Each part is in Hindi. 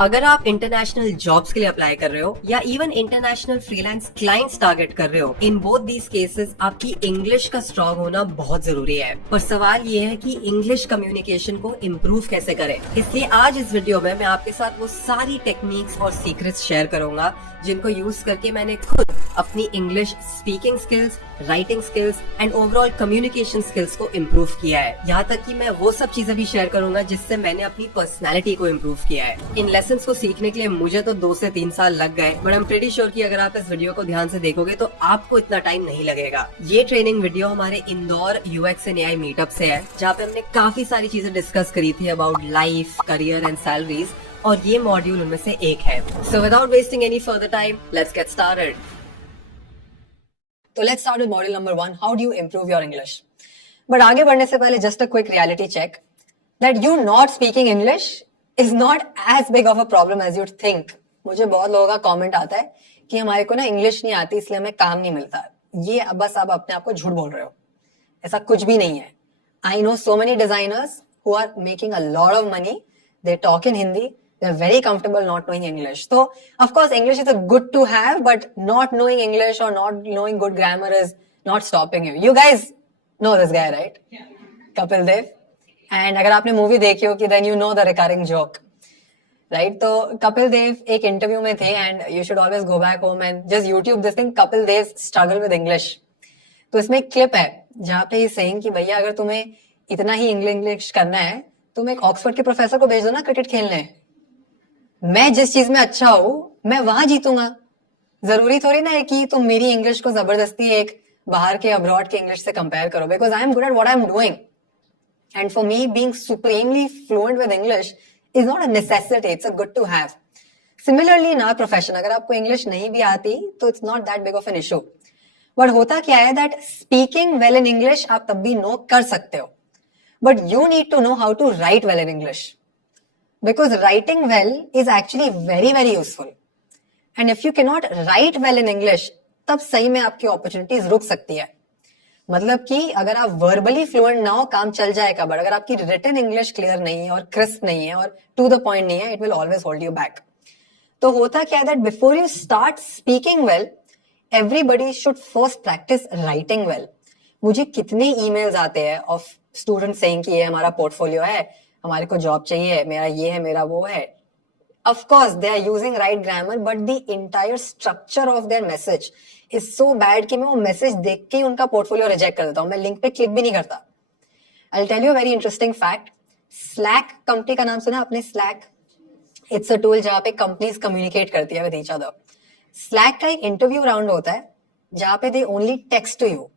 अगर आप इंटरनेशनल जॉब्स के लिए अप्लाई कर रहे हो या even international freelance clients target कर रहे हो, इन बोथ दीज केसेस आपकी इंग्लिश का स्ट्रॉन्ग होना बहुत जरूरी है। पर सवाल ये है कि इंग्लिश कम्युनिकेशन को इम्प्रूव कैसे करें। इसलिए आज इस वीडियो में मैं आपके साथ वो सारी टेक्निक्स और सीक्रेट्स शेयर करूंगा जिनको यूज करके मैंने खुद अपनी English speaking skills, writing skills and overall communication skills को इम्प्रूव किया है। यहाँ तक कि मैं वो सब चीजें भी शेयर करूंगा जिससे मैंने अपनी पर्सनैलिटी को इम्प्रूव किया है। इन लेसन्स को सीखने के लिए मुझे तो 2 से 3 साल लग गए, but I am pretty sure कि अगर आप इस वीडियो को ध्यान से देखोगे तो आपको इतना टाइम नहीं लगेगा। ये ट्रेनिंग वीडियो हमारे Indore UX and AI meetup से है, जहाँ पे हमने काफी सारी चीजें डिस्कस करी थी about life, career and salaries, और ये मॉड्यूल उनमें से एक है। So without wasting any further time, let's get started. तो let's start with module number 1, how do you improve your English. But आगे बढ़ने से पहले just a quick reality check that you not speaking English is not as big of a problem as you'd think. मुझे बहुत लोगों का कमेंट आता है कि हमारे को ना इंग्लिश नहीं आती इसलिए हमें काम नहीं मिलता। ये बस आप अपने आप को झूठ बोल रहे हो, ऐसा कुछ भी नहीं है। I know so many designers who are making a lot of money, they talk in Hindi, they're very comfortable not knowing English. So, of course, English is a good to have, but not knowing English or not knowing good grammar is not stopping you. You guys know this guy, right? Yeah. Kapil Dev. And अगर आपने मूवी देखी हो कि then you know the recurring joke, right? तो कपिल देव एक इंटरव्यू में थे and you should always go back home and just YouTube this thing, Kapil Dev struggle with English. तो इसमें एक क्लिप है जहाँ पे ये saying कि भैया अगर तुम्हें इतना ही इंग्लिश करना है, तुम एक ऑक्सफोर्ड के प्रोफेसर को भेज दो ना क्रिकेट खेलने। मैं जिस चीज में अच्छा हूं मैं वहां जीतूंगा। जरूरी थोड़ी ना है कि तुम मेरी इंग्लिश को जबरदस्ती एक बाहर के अब्रॉड के इंग्लिश से कंपेयर करो, because I am good at what I am doing. And for me being supremely fluent with English is not a necessity, it's a good to have. Similarly in our profession, अगर आपको इंग्लिश नहीं भी आती तो it's not that big of an issue. But होता क्या है that speaking well in English आप तब भी नो कर सकते हो, but you need to know how to write well in English, because writing well is actually very very useful. And if you cannot write well in English, तब सही में आपकी opportunities रुक सकती है। मतलब कि अगर आप verbally fluent ना हो काम चल जाएगा, बट अगर आपकी written English clear नहीं है और crisp नहीं है और to the point नहीं है, it will always hold you back. तो होता क्या है that before you start speaking well, everybody should first practice writing well. मुझे कितने emails आते हैं of students saying कि ये हमारा portfolio है, हमारे को जॉब चाहिए, मेरा ये है, मेरा वो है। Of course, they are using right grammar, but the entire structure of their message is so bad कि मैं वो मैसेज देख के ही उनका पोर्टफोलियो रिजेक्ट कर देता हूँ, मैं लिंक पे क्लिक भी नहीं करता। I'll tell you a very interesting fact. Slack company का नाम सुना आपने? Slack, it's a tool जहाँ पे कंपनीज कम्युनिकेट करती है with each other. Slack का एक इंटरव्यू राउंड होता है जहाँ पे they only text to you.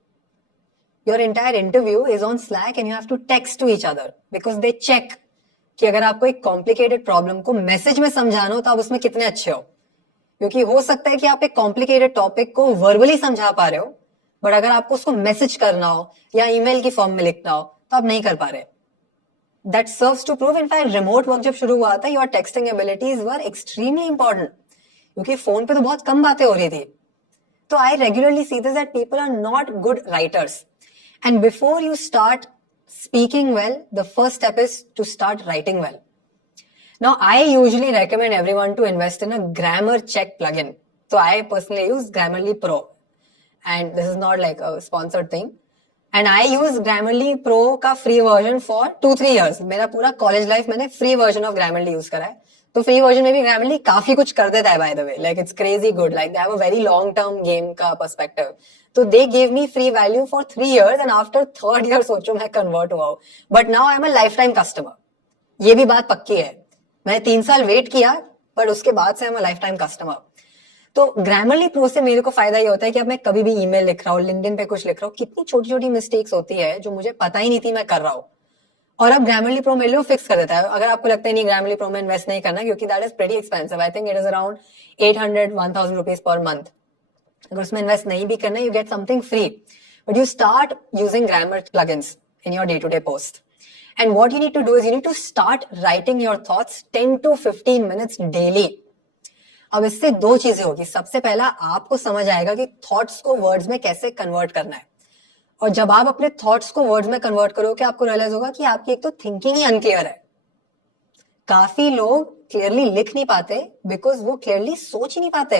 Your entire interview is on Slack and you have to text to each other because they check कि अगर आपको एक कॉम्प्लिकेटेड प्रॉब्लम को मैसेज में समझाना हो तो आप उसमें कितने अच्छे हो। क्योंकि हो सकता है कि आप एक कॉम्प्लिकेटेड टॉपिक को वर्बली समझा पा रहे हो, बट अगर आपको उसको मैसेज करना हो या ईमेल की फॉर्म में लिखना हो तो आप नहीं कर पा रहे। That serves to prove, in fact remote work जब शुरू हुआ था your texting abilities were extremely important, क्योंकि फोन पे तो बहुत कम बातें हो रही थी। तो I regularly see this that people are not good writers, and before you start speaking well, the first step is to start writing well. Now, I usually recommend everyone to invest in a grammar check plugin. So I personally use Grammarly Pro, and this is not like a sponsored thing. And I use Grammarly Pro का free version for 2-3 years. मेरा पूरा college life मैंने free version of Grammarly use करा है। तो free version में भी Grammarly काफी कुछ कर देता है, by the way. Like it's crazy good. Like they have a very long term game का perspective. तो they gave me free value for 3 years and after 3rd year सोचो मैं convert हुआ हूँ. But now I'm a lifetime customer. ये भी बात पक्की है। मैंने 3 साल वेट किया, but उसके बाद से I'm a lifetime customer. तो Grammarly Pro से मेरे को फायदा ये होता है कि अब मैं कभी भी ईमेल लिख रहा हूँ, लिंक्डइन पे कुछ लिख रहा हूँ, कितनी छोटी छोटी मिस्टेक्स होती है जो मुझे पता ही नहीं थी मैं कर रहा हूँ, और अब Grammarly Pro मेरे लिए फिक्स कर देता है। अगर आपको लगता है नहीं Grammarly Pro में इन्वेस्ट नहीं करना क्योंकि that is pretty expensive, I think it is around 800-1000 rupees per month, अगर उसमें इन्वेस्ट नहीं भी करना you get something free, but you start using grammar plugins in your day to day post. And what you need to do is you need to start writing your thoughts 10 to 15 minutes daily. अब इससे 2 चीजें होगी। सबसे पहला, आपको समझ आएगा कि थॉट्स को वर्ड्स में कैसे कन्वर्ट करना है, और जब आप अपने थॉट्स को वर्ड्स में कन्वर्ट करोगे आपको रियलाइज होगा कि आपकी एक तो थिंकिंग ही अनक्लियर है। काफी लोग क्लियरली लिख नहीं पाते बिकॉज वो क्लियरली सोच ही नहीं पाते।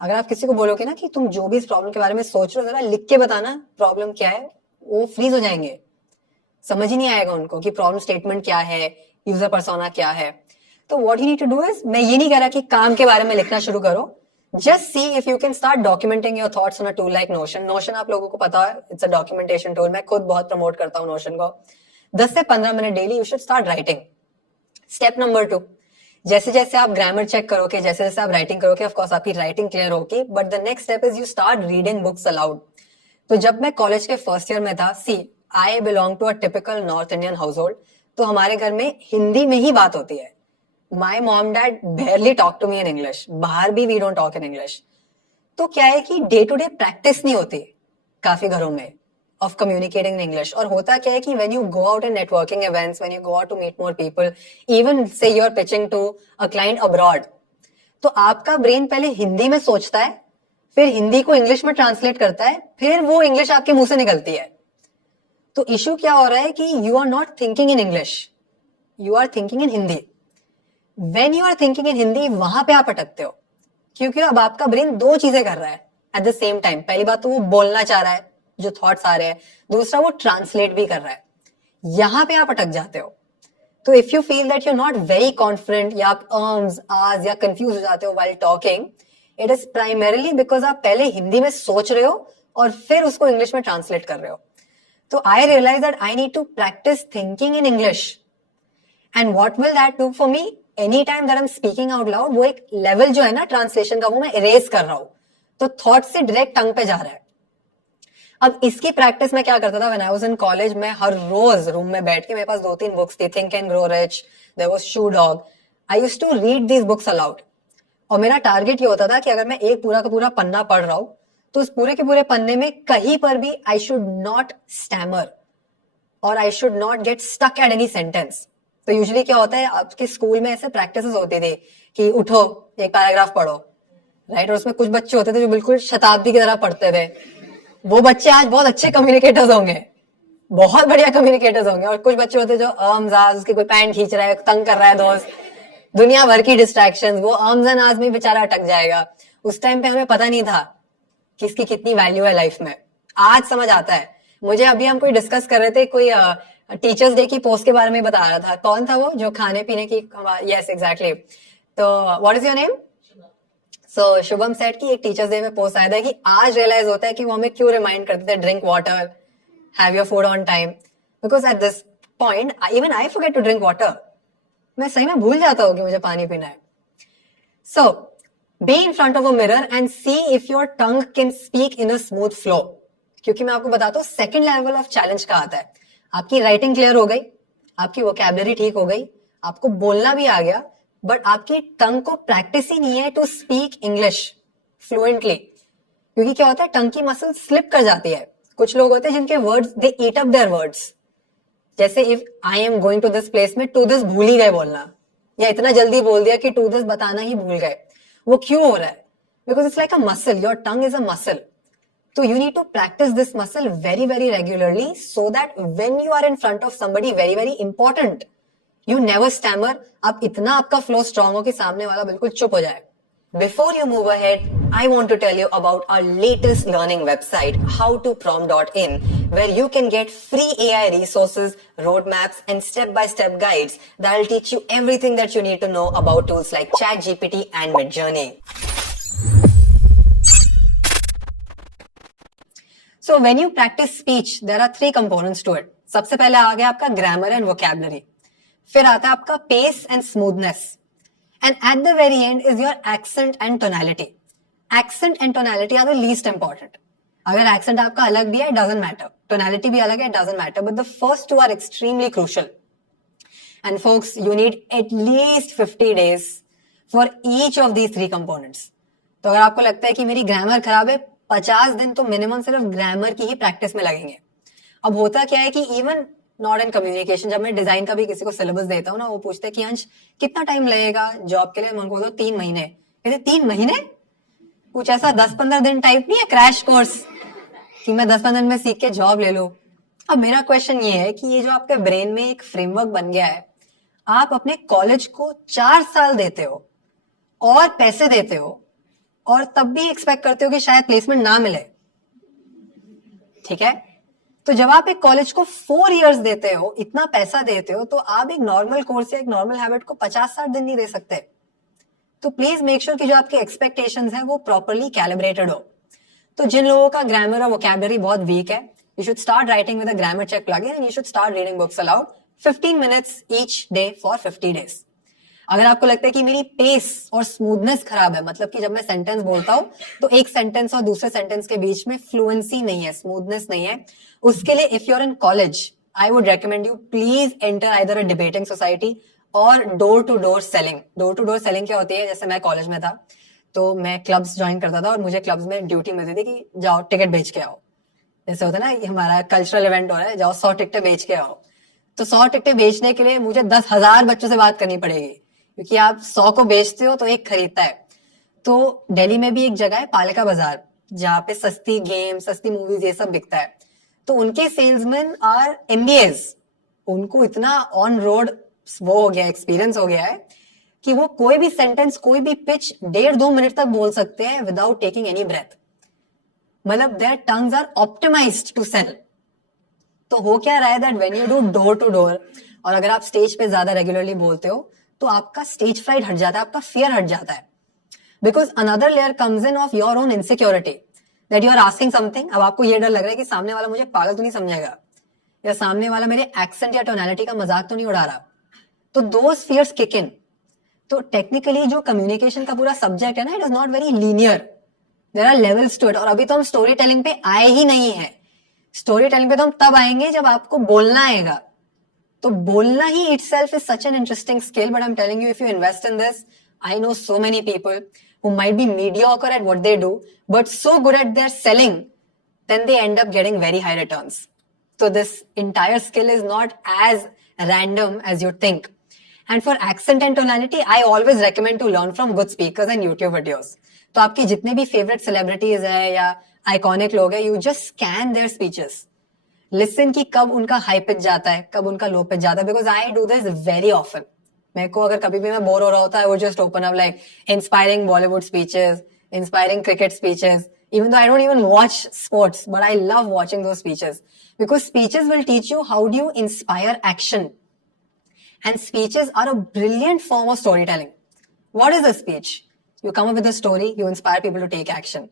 अगर आप किसी को बोलोगे ना कि तुम जो भी इस प्रॉब्लम के बारे में सोच रहे हो जरा लिख के बताना प्रॉब्लम क्या है, वो फ्रीज हो जाएंगे, समझ ही नहीं आएगा उनको कि प्रॉब्लम स्टेटमेंट क्या है, यूजर पर्सोना क्या है। तो what you need to do is, मैं ये नहीं कह रहा कि काम के बारे में लिखना शुरू करो, just see if you can start documenting your thoughts on a tool like notion. Notion आप लोगों को पता है, इट्स अ डॉक्यूमेंटेशन टूल, मैं खुद बहुत प्रमोट करता हूँ नोशन को। 10 से 15 minute daily you should start writing. Step number 2, जैसे जैसे आप ग्रामर चेक करोगे, जैसे जैसे आप राइटिंग करोगे, ऑफ कोर्स आपकी राइटिंग क्लियर होगी, but the next step is you start reading books aloud. तो जब मैं कॉलेज के फर्स्ट ईयर में था, see I belong to a typical North Indian household, तो हमारे घर में हिंदी में ही बात होती है। My mom dad barely talk to me in English, बाहर भी we don't talk in English. तो क्या है कि डे टू डे प्रैक्टिस नहीं होती काफी घरों में of communicating in English। और होता क्या है कि when you go out in networking events, when you go out to meet more people, even say you're pitching to a client abroad, तो आपका ब्रेन पहले हिंदी में सोचता है, फिर हिंदी को इंग्लिश में ट्रांसलेट करता है, फिर वो इंग्लिश आपके मुंह से निकलती है। तो इशू क्या हो रहा है कि you are not thinking in English, you are thinking in Hindi. When you are thinking in Hindi, वहां पे आप अटकते हो, क्योंकि अब आपका ब्रेन दो चीजें कर रहा है एट द सेम टाइम। पहली बात तो वो बोलना चाह रहा है जो थॉट्स आ रहे हैं, दूसरा वो ट्रांसलेट भी कर रहा है, यहां पे आप अटक जाते हो। तो if you feel that you not very confident, या आप आज या कंफ्यूज हो जाते हो while talking, it is primarily because आप पहले हिंदी में सोच रहे हो और फिर उसको इंग्लिश में ट्रांसलेट कर रहे हो। तो I realise that I need to practise thinking in English. And what will that do for me, any time that I am speaking out loud, वो एक लेवल जो है ना ट्रांसलेशन का, वो मैं इरेज कर रहा हूं, तो थॉट से डायरेक्ट टंग पे जा रहा है। अब इसकी प्रैक्टिस में क्या करता था, when I was in college, मैं हर रोज रूम में बैठ के, मेरे पास 2-3 बुक्स थी, think and grow rich, there was shoe dog, I used to read these books aloud. और मेरा टारगेट ये होता था कि अगर मैं एक पूरा का पूरा पन्ना पढ़ रहा हूं, तो उस पूरे के पूरे पन्ने में कहीं पर भी आई शुड नॉट स्टैमर और I should not get stuck at any sentence. तो यूजुअली क्या होता है, आपके स्कूल में ऐसे प्रैक्टिस होती थी कि उठो एक पैराग्राफ पढ़ो, राइट, और उसमें कुछ बच्चे होते थे जो बिल्कुल शताब्दी की तरह पढ़ते थे। वो बच्चे आज बहुत अच्छे कम्युनिकेटर्स होंगे, बहुत बढ़िया कम्युनिकेटर्स होंगे, और कुछ बच्चे होते जो आज उसके कोई पैंट खींच रहा है, तंग कर रहा है दोस्त, दुनिया भर की डिस्ट्रैक्शंस, वो आज में बेचारा अटक जाएगा। उस टाइम पे हमें पता नहीं था कि इसकी कितनी वैल्यू है लाइफ में, आज समझ आता है मुझे। अभी हम कोई डिस्कस कर रहे थे, कोई टीचर्स डे की पोस्ट के बारे में बता रहा था, कौन था वो जो खाने पीने की, यस एग्जैक्टली। तो what is your name? So Shubham set की एक टीचर्स डे में पोस्ट आया था कि आज रियलाइज होता है कि वो हमें क्यों रिमाइंड करते थे, drink water, have your food on time, because at this point even I forget to drink water. मैं सही में भूल जाता हूँ कि मुझे पानी पीना है। So be in front of a mirror and see if your tongue can speak in a smooth flow. क्योंकि मैं आपको बताता हूँ, सेकेंड लेवल ऑफ चैलेंज का आता है, आपकी राइटिंग क्लियर हो गई, आपकी वोकैबुलरी ठीक हो गई, आपको बोलना भी आ गया, बट आपकी टंग को प्रैक्टिस ही नहीं है टू स्पीक इंग्लिश फ्लुएंटली। क्योंकि क्या होता है, टंग की मसल स्लिप कर जाती है। कुछ लोग होते हैं जिनके words they eat up their words, जैसे if I am going to this place में टू दिस भूल ही गए बोलना, या इतना जल्दी बोल दिया कि टू दिस बताना ही भूल गए। वो क्यों हो रहा है? Because it's like a muscle, your tongue is a muscle. So you need to practice this muscle very, very regularly so that when you are in front of somebody very, very important, you never stammer. अब इतना आपका flow strong हो कि सामने वाला बिल्कुल चुप हो जाए। Before you move ahead, I want to tell you about our latest learning website, howtoprom.in, where you can get free AI resources, roadmaps, and step-by-step guides that will teach you everything that you need to know about tools like ChatGPT and Midjourney. So when you practice speech, there are 3 components to it. सबसे पहले आ गया आपका grammar and vocabulary. फिर आता है आपका pace and smoothness. And at the very end is your accent and tonality. Accent and tonality are the least important. अगर accent आपका अलग भी है, it doesn't matter. Tonality भी अलग है, it doesn't matter. But the first 2 are extremely crucial. And folks, you need at least 50 days for each of these 3 components. तो अगर आपको लगता है कि मेरी ग्रामर खराब है, 50 दिन तो मिनिमम सिर्फ ग्रामर की ही प्रैक्टिस में लगेंगे। अब होता क्या है कि इवन नॉट इन कम्युनिकेशन, जब मैं डिजाइन का भी किसी को सिलेबस देता हूँ ना, वो पूछते हैं कि अंश कितना टाइम लगेगा जॉब के लिए, मैं उनको बोलता हूँ 3 महीने। कहते 3 महीने? कुछ ऐसा 10-15 दिन टाइप नहीं है क्रैश कोर्स कि मैं 10-15 दिन में सीख के जॉब ले लूं। अब मेरा क्वेश्चन ये है कि ये जो आपके ब्रेन में एक फ्रेमवर्क बन गया है, आप अपने कॉलेज को 4 साल देते हो और पैसे देते हो और तब भी एक्सपेक्ट करते हो कि शायद प्लेसमेंट ना मिले, ठीक है? तो जब आप एक कॉलेज को 4 इयर्स देते हो, इतना पैसा देते हो, तो आप एक नॉर्मल कोर्स या एक नॉर्मल हैबिट को 50-60 दिन नहीं दे सकते। तो प्लीज मेक श्योर कि जो आपके एक्सपेक्टेशंस है वो प्रॉपरली कैलिब्रेटेड हो। तो जिन लोगों का ग्रामर और वोकैबुलरी बहुत वीक है, you should start writing with a grammar check plugin and you should start reading books aloud 15 minutes each day for 50 days. अगर आपको लगता है कि मेरी पेस और स्मूथनेस खराब है, मतलब कि जब मैं सेंटेंस बोलता हूं तो एक सेंटेंस और दूसरे सेंटेंस के बीच में फ्लुएंसी नहीं है, स्मूथनेस नहीं है, उसके लिए if you are in college I would recommend you please enter either a debating society और door to door selling. Door to door selling क्या होती है? जैसे मैं कॉलेज में था तो मैं क्लब्स ज्वाइन करता था और मुझे क्लब्स में ड्यूटी मिलती थी कि जाओ टिकट बेच के आओ। जैसे होता है ना, हमारा कल्चरल इवेंट हो रहा है, जाओ 100 टिकटें बेच के आओ। तो 100 टिकटें बेचने के लिए मुझे 10,000 बच्चों से बात करनी पड़ेगी, क्योंकि आप 100 को बेचते हो तो एक खरीदता है। तो दिल्ली में भी एक जगह है पालिका बाजार, जहाँ पे सस्ती गेम, सस्ती मूवीज ये सब बिकता है। तो उनके सेल्समैन आर MBAs। उनको इतना ऑन रोड वो हो गया, एक्सपीरियंस हो गया है कि वो कोई भी सेंटेंस, कोई भी पिच 1.5-2 मिनट तक बोल सकते हैं विदाउट टेकिंग एनी ब्रेथ। मतलब their tongues are optimized to sell. तो हो क्या रहा है that when you do door to door, और अगर आप स्टेज पे ज्यादा रेगुलरली बोलते हो तो आपका स्टेज फ्राइट हट जाता है, आपका फियर हट जाता है। Because another layer comes in of your own insecurity that you are asking something. अब आपको ये डर लग रहा है कि सामने वाला मुझे पागल तो नहीं समझेगा, या सामने वाला मेरे एक्सेंट या टोनैलिटी का मजाक तो नहीं उड़ा रहा। तो दोज फियर्स किक इन। तो टेक्निकली जो कम्युनिकेशन का पूरा सब्जेक्ट है ना, it is not very linear, there are levels to it. और अभी तो हम स्टोरी टेलिंग पे आए ही नहीं है। स्टोरी टेलिंग पे तो हम तब आएंगे जब आपको बोलना आएगा। तो बोलना ही itself is such an interesting skill, but I'm telling you, if you invest in this, I know so many people who might be mediocre at what they do, but so good at their selling, then they end up getting very high returns. So this entire skill is not as random as you think. And for accent and tonality, I always recommend to learn from good speakers and YouTube videos. तो आपकी जितने भी favorite celebrities है या iconic लोग हैं, you just scan their speeches. Listen की कब उनका हाई पिच जाता है, कब उनका लो पिच जाता है, because I do this very often. मेरे को अगर कभी भी मैं बोर हो रहा होता है, वो just open up like inspiring Bollywood speeches, inspiring cricket speeches, even though I don't even watch sports, but I love watching those speeches, because speeches will teach you how do you inspire action, and speeches are a brilliant form of storytelling. What is a speech? You come up with a story, you inspire people to take action.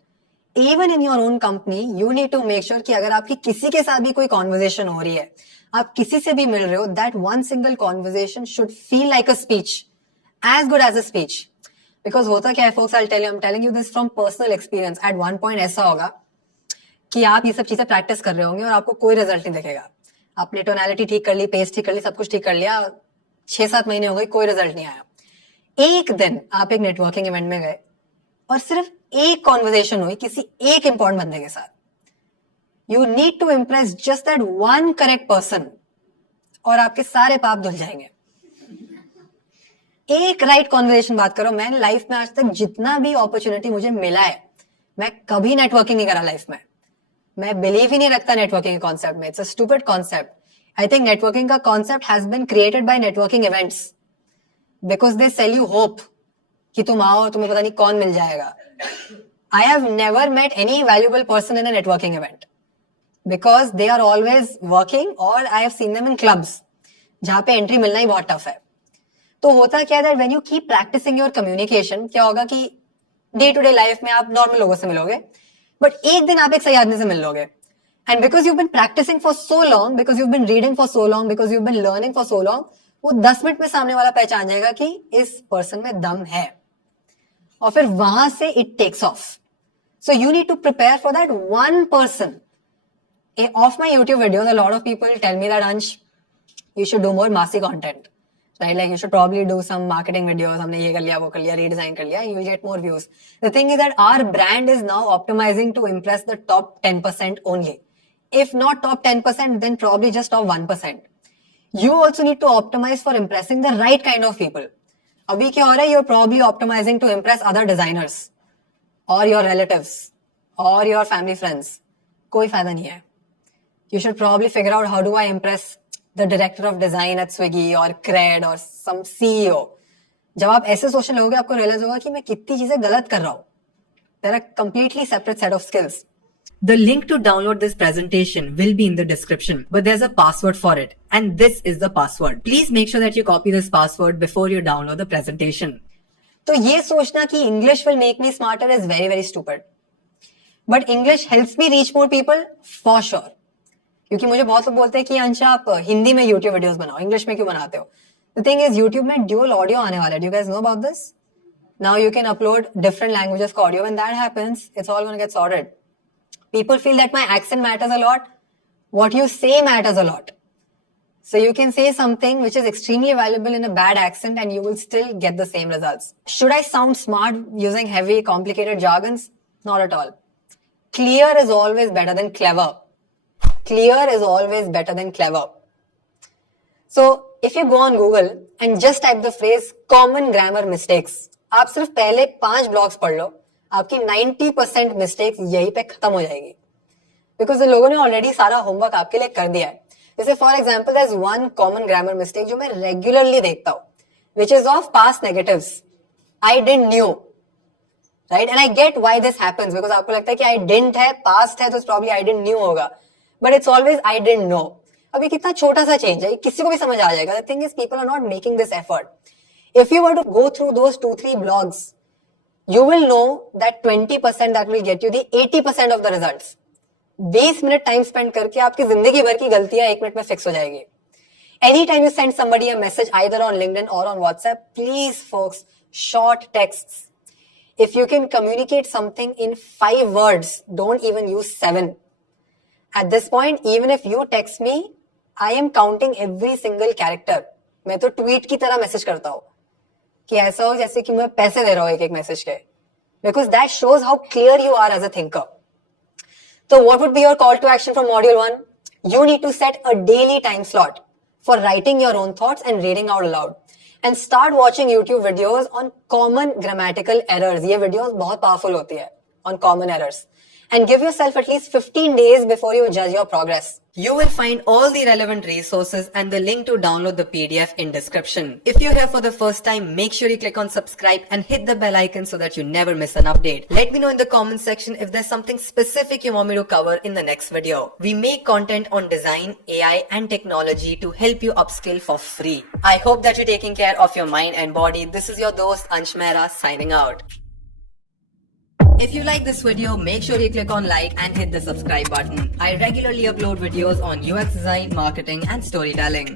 Even in your own company, you need to make sure कि अगर आपकी किसी के साथ भी कोई conversation हो रही है, आप किसी से भी मिल रहे हो, that one single conversation should feel like a speech, as good as a speech. Because होता क्या है folks, I'm telling you this from personal experience. At one point ऐसा होगा कि आप ये सब चीजें प्रैक्टिस कर रहे होंगे और आपको कोई रिजल्ट नहीं दिखेगा। आपने टोनैलिटी ठीक कर ली, पेस ठीक कर ली, सब कुछ ठीक कर लिया, 6-7 महीने हो गए, कोई रिजल्ट नहीं आया। एक दिन आप एक नेटवर्किंग इवेंट में गए और सिर्फ एक कॉन्वर्सेशन हुई किसी एक इंपॉर्टेंट बंदे के साथ। You need to impress just that one correct person और आपके सारे पाप धुल जाएंगे। एक राइट कॉन्वर्सेशन बात करो। मैंने लाइफ में आज तक जितना भी अपॉर्चुनिटी मुझे मिला है, मैं कभी नेटवर्किंग नहीं करा लाइफ में। मैं बिलीव ही नहीं रखता नेटवर्किंग के कॉन्सेप्ट में। It's a stupid concept. I think networking का concept has been created by networking events because they sell you hope कि तुम आओ, तुम्हें पता नहीं कौन मिल जाएगा। I have never met any valuable person in a networking event because they are always working, or I have seen them in clubs जहां पे एंट्री मिलना ही बहुत टफ है। तो होता क्या है that when you keep practicing your communication, क्या होगा कि डे टू डे लाइफ में आप नॉर्मल लोगों से मिलोगे, बट एक दिन आप एक सही आदमी से मिल लोगे। And because you been practicing for so long, because you been reading for so long, because you been learning for so long, वो 10 मिनट में सामने वाला पहचान जाएगा कि इस पर्सन में दम है, और फिर वहां से it takes off. So you need to prepare for that one person. Of my YouTube videos, a lot of people tell me that Ansh, you should do more massy content, right? Like you should probably do some marketing videos. हमने ये कर लिया, वो कर लिया, redesign कर लिया, you will get more views. The thing is that our brand is now optimizing to impress the top 10% only. If not top 10%, then probably just top 1%. You also need to optimize for impressing the right kind of people. अभी क्या हो रहा है? You're probably optimizing to impress other designers or your relatives or your family friends. कोई फायदा नहीं है. You should probably figure out how do I impress the director of design at Swiggy or Cred or some CEO. जब आप ऐसे सोचने लगोगे आपको रियलाइज होगा कि मैं कितनी चीजें गलत कर रहा हूँ. There are completely separate set of skills. The link to download this presentation will be in the description, but there's a password for it, and this is the password. Please make sure that you copy this password before you download the presentation. तो ये सोचना कि English will make me smarter is very very stupid. But English helps me reach more people for sure. क्योंकि मुझे बहुत लोग बोलते हैं कि अंशा आप हिंदी में YouTube वीडियोस बनाओ, इंग्लिश में क्यों बनाते हो? The thing is YouTube में dual audio आने वाला है. Do you guys know about this? Now you can upload different languages का audio. When that happens, it's all going to get sorted. People feel that my accent matters a lot. What you say matters a lot. So you can say something which is extremely valuable in a bad accent and you will still get the same results. Should I sound smart using heavy, complicated jargons? Not at all. Clear is always better than clever. Clear is always better than clever. So if you go on Google and just type the phrase common grammar mistakes, आप सिर्फ पहले 5 ब्लॉग्स पढ़ लो, आपकी 90% मिस्टेक्स यहीं पे खत्म हो जाएगी. बिकॉज लोगों ने ऑलरेडी सारा होमवर्क आपके लिए कर दिया है. जैसे for example there is one common grammar mistake जो मैं रेगुलरली देखता हूँ, which is of past negatives. I didn't knew, right? And I get why this happens, because आपको लगता है कि आई डिडंट है, पास्ट है, तो प्रॉब्ली आई डिडंट न्यू होगा. But it's always I didn't know. अब ये कितना छोटा सा चेंज है, किसी को भी समझ आ जाएगा. The thing is people are not making this effort. If you were to go through those 2-3 blogs, you will know that 20% that will get you the 80% of the results. 20 minute time spend करके आपकी जिंदगी भर की गलतियां 1 मिनट में फिक्स हो जाएगी. Anytime you send somebody a message either on LinkedIn or on WhatsApp, please folks, short texts. If you can communicate something in 5 words, don't even use 7. At this point, even if you text me, I am counting every single character. मैं तो ट्वीट की तरह मैसेज करता हूँ कि ऐसा हो जैसे कि मैं पैसे दे रहा हूँ एक मैसेज के, because that shows how clear you are as a thinker. So what would be your call to action from module 1? You need to set a daily time slot for writing your own thoughts and reading out loud. And start watching YouTube videos on common grammatical errors. ये videos बहुत powerful होती है on common errors. And give yourself at least 15 days before you judge your progress. You will find all the relevant resources and the link to download the PDF in description. If you're here for the first time, make sure you click on subscribe and hit the bell icon so that you never miss an update. Let me know in the comment section if there's something specific you want me to cover in the next video. We make content on design, AI and technology to help you upskill for free. I hope that you're taking care of your mind and body. This is your dost Ansh Mehra signing out. If you like this video, make sure you click on like and hit the subscribe button. I regularly upload videos on UX design, marketing and storytelling.